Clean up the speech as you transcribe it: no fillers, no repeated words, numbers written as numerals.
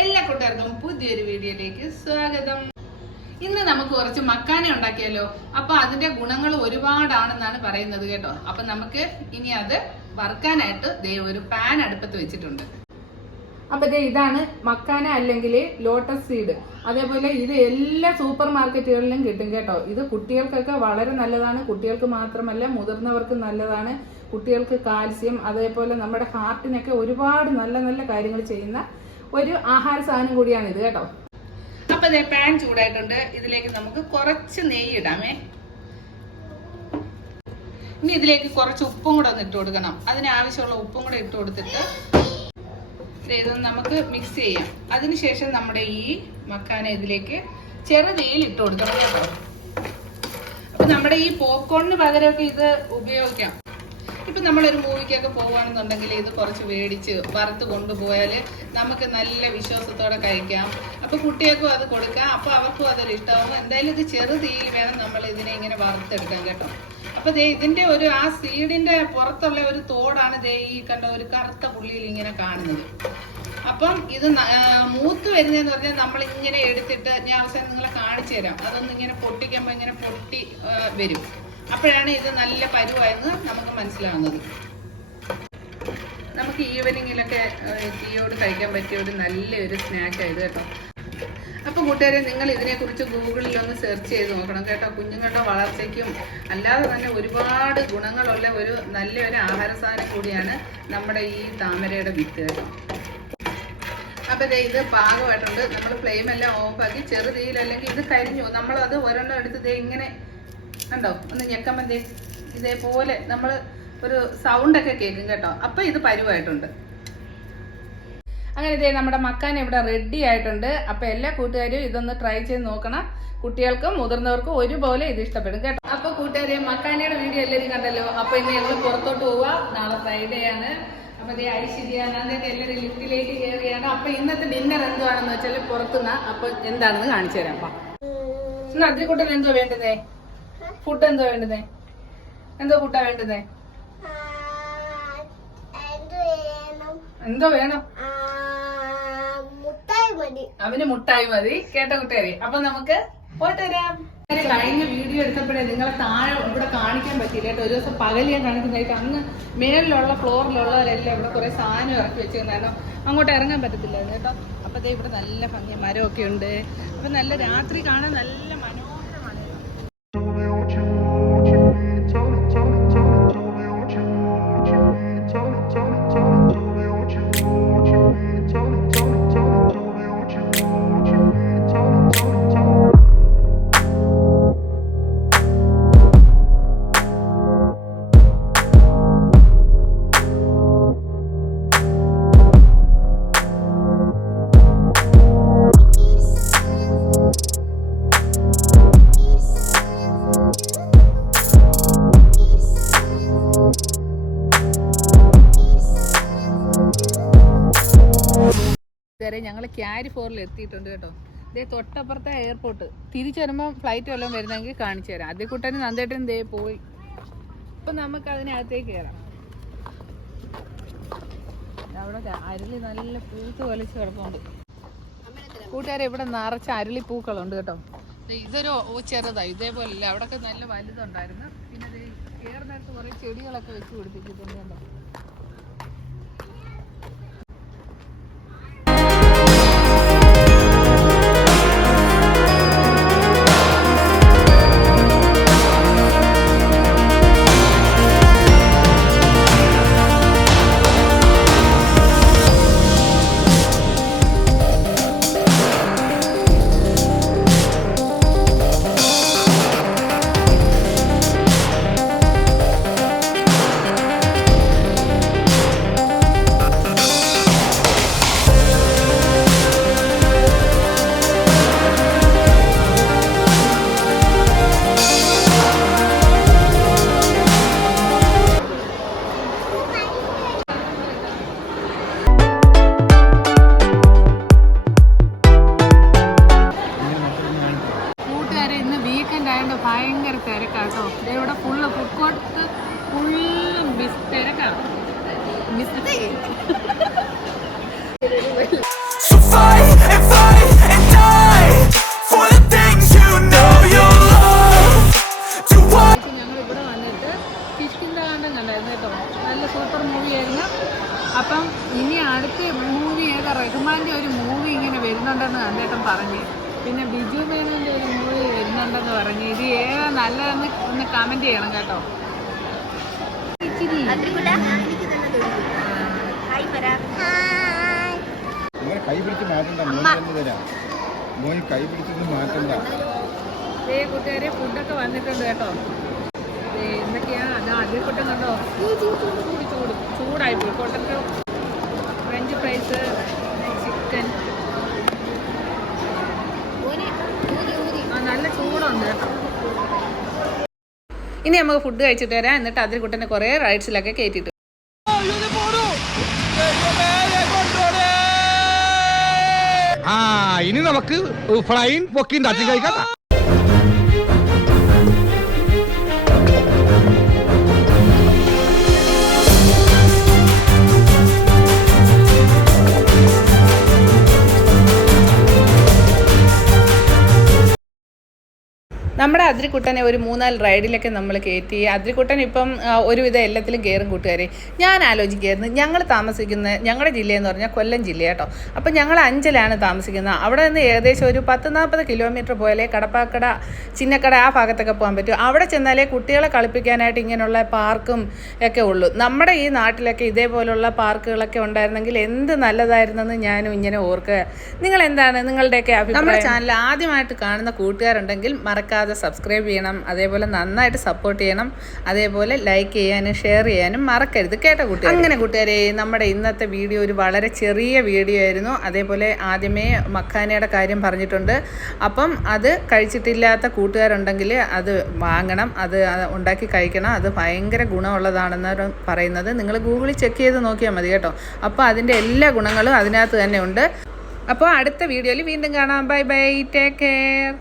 എല്ലാ കൂട്ടുകാർക്കും പുതിയൊരു വീഡിയോയിലേക്ക് സ്വാഗതം. ഇന്ന് നമുക്ക് കുറച്ച് മക്കാന ഉണ്ടാക്കിയാലോ. അപ്പൊ അതിന്റെ ഗുണങ്ങൾ ഒരുപാടാണെന്നാണ് പറയുന്നത് കേട്ടോ. അപ്പൊ നമുക്ക് ഇനി അത് വറുക്കാനായിട്ട് ഒരു പാൻ അടുപ്പത്ത് വെച്ചിട്ടുണ്ട്. അപ്പൊ ഇതാണ് മക്കാന അല്ലെങ്കിൽ ലോട്ടസ് സീഡ്. അതേപോലെ ഇത് എല്ലാ സൂപ്പർ മാർക്കറ്റുകളിലും കിട്ടും കേട്ടോ. ഇത് കുട്ടികൾക്കൊക്കെ വളരെ നല്ലതാണ്. കുട്ടികൾക്ക് മാത്രമല്ല മുതിർന്നവർക്ക് നല്ലതാണ്. കുട്ടികൾക്ക് കാൽസ്യം, അതേപോലെ നമ്മുടെ ഹാർട്ടിനൊക്കെ ഒരുപാട് നല്ല നല്ല കാര്യങ്ങൾ ചെയ്യുന്ന ഒരു ആഹാര സാധനം കൂടിയാണ് ഇത് കേട്ടോ. അപ്പൊ പാൻ ചൂടായിട്ടുണ്ട്. ഇതിലേക്ക് നമുക്ക് കുറച്ച് നെയ്യ് ഇടാമേ. ഇനി ഇതിലേക്ക് കുറച്ച് ഉപ്പും കൂടെ ഒന്ന് ഇട്ട് കൊടുക്കണം. അതിനാവശ്യമുള്ള ഉപ്പും കൂടെ ഇട്ട് കൊടുത്തിട്ട് ഇതൊന്ന് നമുക്ക് മിക്സ് ചെയ്യാം. അതിനുശേഷം നമ്മുടെ ഈ മക്കാന ഇതിലേക്ക് ചെറുതീയിൽ ഇട്ട് കൊടുക്കണം കേട്ടോ. അപ്പൊ നമ്മുടെ ഈ പോപ്കോണിന് പകരമൊക്കെ ഇത് ഉപയോഗിക്കാം. ഇപ്പൊ നമ്മളൊരു മൂവിക്കൊക്കെ പോവുകയാണെന്നുണ്ടെങ്കിൽ ഇത് കുറച്ച് മേടിച്ച് വറുത്ത് കൊണ്ടുപോയാൽ നമുക്ക് നല്ല വിശ്വാസത്തോടെ കഴിക്കാം. അപ്പൊ കുട്ടികൾക്കും അത് കൊടുക്കാം. അപ്പൊ അവർക്കും അതൊരു ഇഷ്ടമാവും. എന്തായാലും ഇത് ചെറുതീയിൽ വേണം നമ്മൾ ഇതിനെ ഇങ്ങനെ വറുത്തെടുക്കാൻ കേട്ടോ. അപ്പൊ ഇതിന്റെ ഒരു ആ സീഡിന്റെ പുറത്തുള്ള ഒരു തോടാണ് ഈ കണ്ട ഒരു കറുത്ത പുള്ളിയിൽ ഇങ്ങനെ കാണുന്നത്. അപ്പം ഇത് മൂത്ത് വരുന്നതെന്ന് പറഞ്ഞാൽ നമ്മൾ ഇങ്ങനെ എടുത്തിട്ട് ഞാൻ അവസാനം നിങ്ങളെ കാണിച്ചു തരാം. അതൊന്നും ഇങ്ങനെ പൊട്ടിക്കുമ്പോൾ ഇങ്ങനെ പൊട്ടി വരും. അപ്പോഴാണ് ഇത് നല്ല പരുവായെന്ന് നമുക്ക് മനസ്സിലാവുന്നത്. നമുക്ക് ഈവനിങ്ങിലൊക്കെ ടീയോട് കഴിക്കാൻ പറ്റിയ ഒരു നല്ലൊരു സ്നാക്കായത് കേട്ടോ. അപ്പൊ കൂട്ടുകാരെ, നിങ്ങൾ ഇതിനെക്കുറിച്ച് ഗൂഗിളിൽ ഒന്ന് സെർച്ച് ചെയ്ത് നോക്കണം കേട്ടോ. കുഞ്ഞുങ്ങളുടെ വളർച്ചയ്ക്കും അല്ലാതെ തന്നെ ഒരുപാട് ഗുണങ്ങളുള്ള ഒരു നല്ലൊരു ആഹാര സാധനം കൂടിയാണ് നമ്മുടെ ഈ താമരയുടെ വിത്ത് കേട്ടോ. അപ്പൊ ഇത് പാകമായിട്ടുണ്ട്. നമ്മൾ ഫ്ലെയിം എല്ലാം ഓഫാക്കി ചെറുതീയിൽ, അല്ലെങ്കിൽ ഇത് കരിഞ്ഞു. നമ്മളത് ഒരെണ്ണം എടുത്ത് ഇങ്ങനെ കണ്ടോ ഒന്ന് ഞെക്കുമ്പോ ഇതേപോലെ നമ്മൾ ഒരു സൗണ്ട് ഒക്കെ കേൾക്കും കേട്ടോ. അപ്പൊ ഇത് പരുവായിട്ടുണ്ട്. അങ്ങനെ നമ്മുടെ മക്കാന ഇവിടെ റെഡി ആയിട്ടുണ്ട്. അപ്പൊ എല്ലാ കൂട്ടുകാരും ഇതൊന്ന് ട്രൈ ചെയ്ത് നോക്കണം. കുട്ടികൾക്കും മുതിർന്നവർക്കും ഒരുപോലെ ഇത് ഇഷ്ടപ്പെടും കേട്ടോ. അപ്പൊ കൂട്ടുകാരെ, മക്കാനയുടെ വീഡിയോ എല്ലാവരും കണ്ടല്ലോ. അപ്പൊ ഇന്ന് ഞങ്ങൾ പുറത്തോട്ട് പോവാ. നാളെ ഫ്രൈഡേ ആണ്. അപ്പൊ ഐശ്വര്യ അതൊക്കെ എല്ലാവരും ലിഫ്റ്റിലേക്ക് കയറിയാണ്. അപ്പൊ ഇന്നത്തെ ഡിന്നർ എന്തുവാണെന്ന് വെച്ചാൽ പുറത്തുനിന്ന്. അപ്പൊ എന്താണെന്ന് കാണിച്ചു തരാം. അപ്പൊ അതിരിക്കൂട്ടൻ എന്തോ വേണ്ടതേ? ഫുഡ് എന്തോ വേണ്ടതേ? എന്തോ ഫുഡാ വേണ്ടതേ? എന്തോ വേണം? അവന് മുട്ടായി മതി കേട്ടോ കൂട്ടുകാരെ. അപ്പൊ നമുക്ക് പോയിട്ട് വരാം. കഴിഞ്ഞ വീഡിയോ എടുത്തപ്പോഴേ നിങ്ങളെ താഴെ ഇവിടെ കാണിക്കാൻ പറ്റിയില്ല കേട്ടോ. ഒരു ദിവസം പകൽ ഞാൻ കാണിക്കുന്നതായിട്ട് അന്ന് മേളിലുള്ള ഫ്ലോറിലുള്ളവരെല്ലാം ഇവിടെ കുറെ സാധനം ഇറക്കി വെച്ചിരുന്നായിരുന്നു. അങ്ങോട്ട് ഇറങ്ങാൻ പറ്റത്തില്ലായിരുന്നു കേട്ടോ. അപ്പൊ ഇവിടെ നല്ല ഭംഗി മരമൊക്കെ ഉണ്ട്. അപ്പൊ നല്ല രാത്രി കാണാൻ നല്ല മനോഹരമാണ്. ഞങ്ങൾ ക്യാരിഫോറിൽ എത്തിയിട്ടുണ്ട് കേട്ടോ. ഇതേ തൊട്ടപ്പുറത്തെ എയർപോർട്ട്. തിരിച്ചു വരുമ്പോൾ ഫ്ലൈറ്റ് വല്ലതും വരുന്നെങ്കിൽ കാണിച്ചു തരാം. അതേ കൂട്ടനും നന്ദേട്ടനും പോയി. ഇപ്പം നമുക്ക് അതിനകത്തേക്ക് കയറാം. അവിടെ അരളി നല്ല പൂത്ത് വലിച്ച് കിടപ്പുണ്ട് കൂട്ടുകാരെ. ഇവിടെ നിറച്ച അരളി പൂക്കളുണ്ട് കേട്ടോ. ഇതൊരു ചെറുതാ, ഇതേപോലെയല്ല. അവിടെയൊക്കെ നല്ല വലുതുണ്ടായിരുന്നു. പിന്നെ കയറുന്നിടത്ത് കുറേ ചെടികളൊക്കെ വെച്ച് പിടിപ്പിച്ചിട്ടുണ്ട് കേട്ടോ. സുകുമാരൻ്റെ ഒരു മൂവി ഇങ്ങനെ വരുന്നുണ്ടെന്ന് കണ്ടേട്ടൻ പറഞ്ഞ്, പിന്നെ ബിജു മേനോൻ്റെ ഒരു മൂവി വരുന്നുണ്ടെന്ന് പറഞ്ഞ്. ഇത് ഏതാ നല്ലതെന്ന് ഒന്ന് കമൻറ്റ് ചെയ്യണം കേട്ടോ. കൈ പിടിച്ച് മാറ്റണ്ട, കൈ പിടിച്ചൊന്നും മാറ്റണ്ട. കൂട്ടുകാരെ ഫുഡൊക്കെ വന്നിട്ടുണ്ട് കേട്ടോ. എന്തൊക്കെയാ അതാ അതിൽക്കൊട്ടം കണ്ടോ, ചൂടായിപ്പോയി. പൊട്ടറ്റോ ഫ്രഞ്ച് ഫ്രൈസ്, ചിക്കൻ, നല്ല ചൂടുണ്ട് കേട്ടോ. ഇനി നമുക്ക് ഫുഡ് കഴിച്ചിട്ട് വരാം. എന്നിട്ട് അതിൽ കുട്ടനെ കുറേ റൈഡ്സിലൊക്കെ കയറ്റിയിട്ട് ഇനി നമുക്ക് ഫ്ലൈൻ പൊക്കിൻ തട്ടി കഴിക്കാം. നമ്മുടെ അതിരിക്കുട്ടനെ ഒരു 3-4 റൈഡിലൊക്കെ നമ്മൾ കയറ്റി. അതിരിക്കുട്ടൻ ഇപ്പം ഒരുവിധം എല്ലാത്തിലും കയറും കൂട്ടുകാരെ. ഞാൻ ആലോചിക്കുകയായിരുന്നു, ഞങ്ങൾ താമസിക്കുന്ന ഞങ്ങളുടെ ജില്ലയെന്ന് പറഞ്ഞാൽ കൊല്ലം ജില്ല കേട്ടോ. അപ്പം ഞങ്ങൾ അഞ്ചലാണ് താമസിക്കുന്നത്. അവിടെ നിന്ന് ഏകദേശം ഒരു 10-40 കിലോമീറ്റർ പോയാലേ കടപ്പാക്കട, ചിന്നക്കട ആ ഭാഗത്തൊക്കെ പോകാൻ പറ്റും. അവിടെ ചെന്നാലേ കുട്ടികളെ കളിപ്പിക്കാനായിട്ട് ഇങ്ങനെയുള്ള പാർക്കും ഒക്കെ ഉള്ളൂ. നമ്മുടെ ഈ നാട്ടിലൊക്കെ ഇതേപോലുള്ള പാർക്കുകളൊക്കെ ഉണ്ടായിരുന്നെങ്കിൽ എന്ത് നല്ലതായിരുന്നെന്ന് ഞാനും ഇങ്ങനെ ഓർക്കുക. നിങ്ങളെന്താണ് നിങ്ങളുടെയൊക്കെ അഭിപ്രായം? നമ്മുടെ ചാനൽ ആദ്യമായിട്ട് കാണുന്ന കൂട്ടുകാരുണ്ടെങ്കിൽ മറക്കാതെ സബ്സ്ക്രൈബ് ചെയ്യണം. അതേപോലെ നന്നായിട്ട് സപ്പോർട്ട് ചെയ്യണം. അതേപോലെ ലൈക്ക് ചെയ്യാനും ഷെയർ ചെയ്യാനും മറക്കരുത് കേട്ടോ കൂട്ടുകാർ. അങ്ങനെ കൂട്ടുകാരെ, നമ്മുടെ ഇന്നത്തെ വീഡിയോ ഒരു വളരെ ചെറിയ വീഡിയോ ആയിരുന്നു. അതേപോലെ ആദ്യമേ മക്കാനയുടെ കാര്യം പറഞ്ഞിട്ടുണ്ട്. അപ്പം അത് കഴിച്ചിട്ടില്ലാത്ത കൂട്ടുകാരുണ്ടെങ്കിൽ അത് വാങ്ങണം, അത് ഉണ്ടാക്കി കഴിക്കണം. അത് ഭയങ്കര ഗുണമുള്ളതാണെന്ന് പറയുന്നത് നിങ്ങൾ ഗൂഗിളിൽ ചെക്ക് ചെയ്ത് നോക്കിയാൽ മതി കേട്ടോ. അപ്പോൾ അതിൻ്റെ എല്ലാ ഗുണങ്ങളും അതിനകത്ത് തന്നെ ഉണ്ട്. അപ്പോൾ അടുത്ത വീഡിയോയിൽ വീണ്ടും കാണാം. Bye bye, take care.